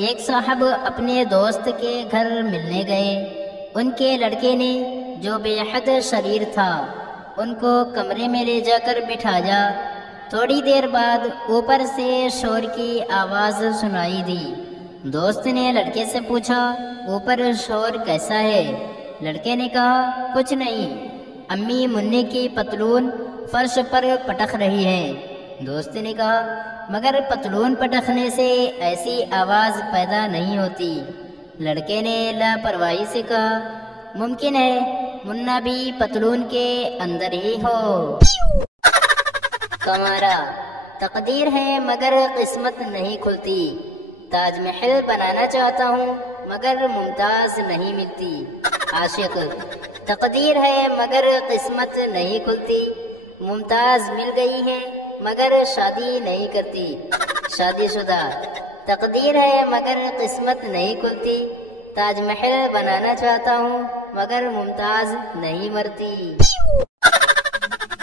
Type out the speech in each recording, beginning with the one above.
ایک صاحب اپنے دوست کے گھر ملنے گئے۔ ان کے لڑکے نے جو بے حد شریر تھا ان کو کمرے میں لے جا کر بٹھایا۔ تھوڑی دیر بعد اوپر سے شور کی آواز سنائی دی۔ دوست نے لڑکے سے پوچھا اوپر شور کیسا ہے؟ لڑکے نے کہا کچھ نہیں، امی منی کی پتلون فرش پر پٹک رہی ہے۔ دوست نے کہا مگر پتلون پٹکنے سے ایسی آواز پیدا نہیں ہوتی۔ لڑکے نے لاپرواہی سے کہا ممکن ہے منا بھی پتلون کے اندر ہی ہو۔ کمارا، تقدیر ہے مگر قسمت نہیں کھلتی۔ تاج محل بنانا چاہتا ہوں مگر ممتاز نہیں ملتی۔ عاشق، تقدیر ہے مگر قسمت نہیں کھلتی۔ ممتاز مل گئی ہے مگر شادی نہیں کرتی۔ شادی شدہ، تقدیر ہے مگر قسمت نہیں کھلتی۔ تاج محل بنانا چاہتا ہوں مگر ممتاز نہیں مرتی۔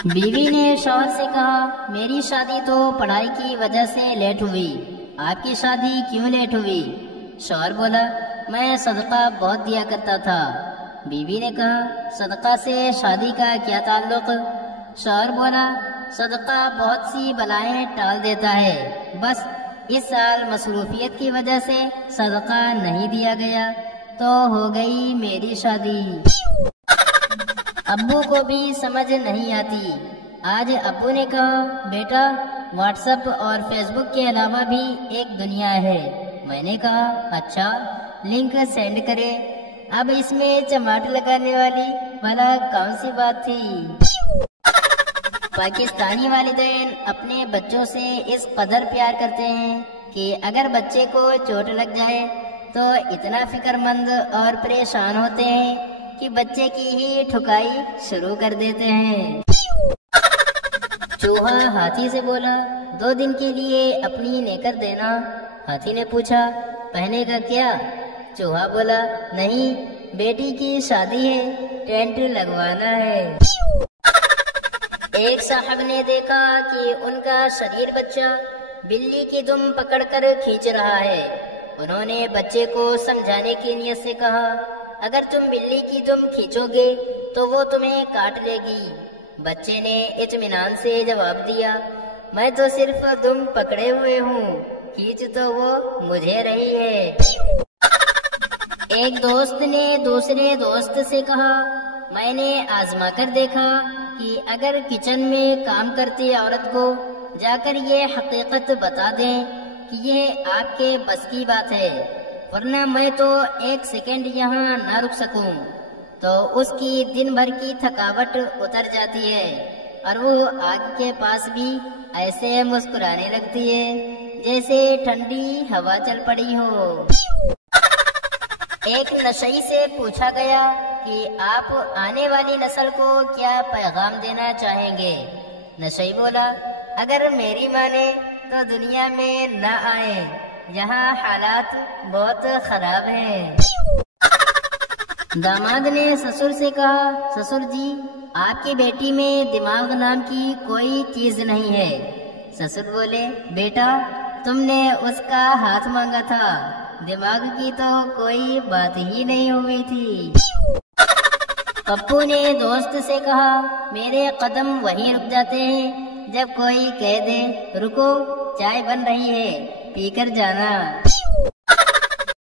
بیوی نے شوہر سے کہا میری شادی تو پڑھائی کی وجہ سے لیٹ ہوئی، آپ کی شادی کیوں لیٹ ہوئی؟ شوہر بولا میں صدقہ بہت دیا کرتا تھا۔ بیوی نے کہا صدقہ سے شادی کا کیا تعلق؟ شوہر بولا صدقہ بہت سی بلائیں ٹال دیتا ہے، بس اس سال مصروفیت کی وجہ سے صدقہ نہیں دیا گیا تو ہو گئی میری شادی۔ ابو کو بھی سمجھ نہیں آتی۔ آج ابو نے کہا بیٹا واٹس ایپ اور فیس بک کے علاوہ بھی ایک دنیا ہے۔ میں نے کہا اچھا، لنک سینڈ کرے۔ اب اس میں چماٹ لگانے والی بھلا کون سی بات تھی؟ پاکستانی والدین اپنے بچوں سے اس قدر پیار کرتے ہیں کہ اگر بچے کو چوٹ لگ جائے تو اتنا فکر مند اور پریشان ہوتے ہیں کہ بچے کی ہی ٹھکائی شروع کر دیتے ہیں۔ چوہا ہاتھی سے بولا 2 دن کے لیے اپنی نیکر دینا۔ ہاتھی نے پوچھا پہنے کا کیا؟ چوہا بولا نہیں، بیٹی کی شادی ہے، ٹینٹ لگوانا ہے۔ ایک صاحب نے دیکھا کہ ان کا شریر بچہ بلی کی دم پکڑ کر کھینچ رہا ہے۔ انہوں نے بچے کو سمجھانے کی نیت سے کہا اگر تم بلی کی دم کھینچو گے تو وہ تمہیں کاٹ لے گی۔ بچے نے اطمینان سے جواب دیا میں تو صرف دم پکڑے ہوئے ہوں، کھینچ تو وہ مجھے رہی ہے۔ ایک دوست نے دوسرے دوست سے کہا میں نے آزما کر دیکھا کہ اگر کچن میں کام کرتی عورت کو جا کر یہ حقیقت بتا دیں کہ یہ آپ کے بس کی بات ہے ورنہ میں تو 1 سیکنڈ یہاں نہ رک سکوں، تو اس کی دن بھر کی تھکاوٹ اتر جاتی ہے اور وہ آگ کے پاس بھی ایسے مسکرانے لگتی ہے جیسے ٹھنڈی ہوا چل پڑی ہو۔ ایک نشئی سے پوچھا گیا کہ آپ آنے والی نسل کو کیا پیغام دینا چاہیں گے؟ نشئی بولا اگر میری مانے تو دنیا میں نہ آئیں، یہاں حالات بہت خراب ہیں۔ داماد نے سسر سے کہا سسر جی آپ کی بیٹی میں دماغ نام کی کوئی چیز نہیں ہے۔ سسر بولے بیٹا تم نے اس کا ہاتھ مانگا تھا، دماغ کی تو کوئی بات ہی نہیں ہوئی تھی۔ پپو نے دوست سے کہا میرے قدم وہیں رک جاتے ہیں جب کوئی کہہ دے رکو چائے بن رہی ہے پی کر جانا۔